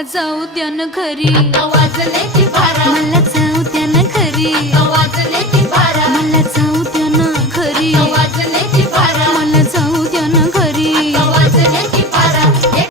मला जाऊ द्या न घरी, वाजले की बारा, मला जाऊ द्या न घरी, वाजले की बारा, मला जाऊ द्या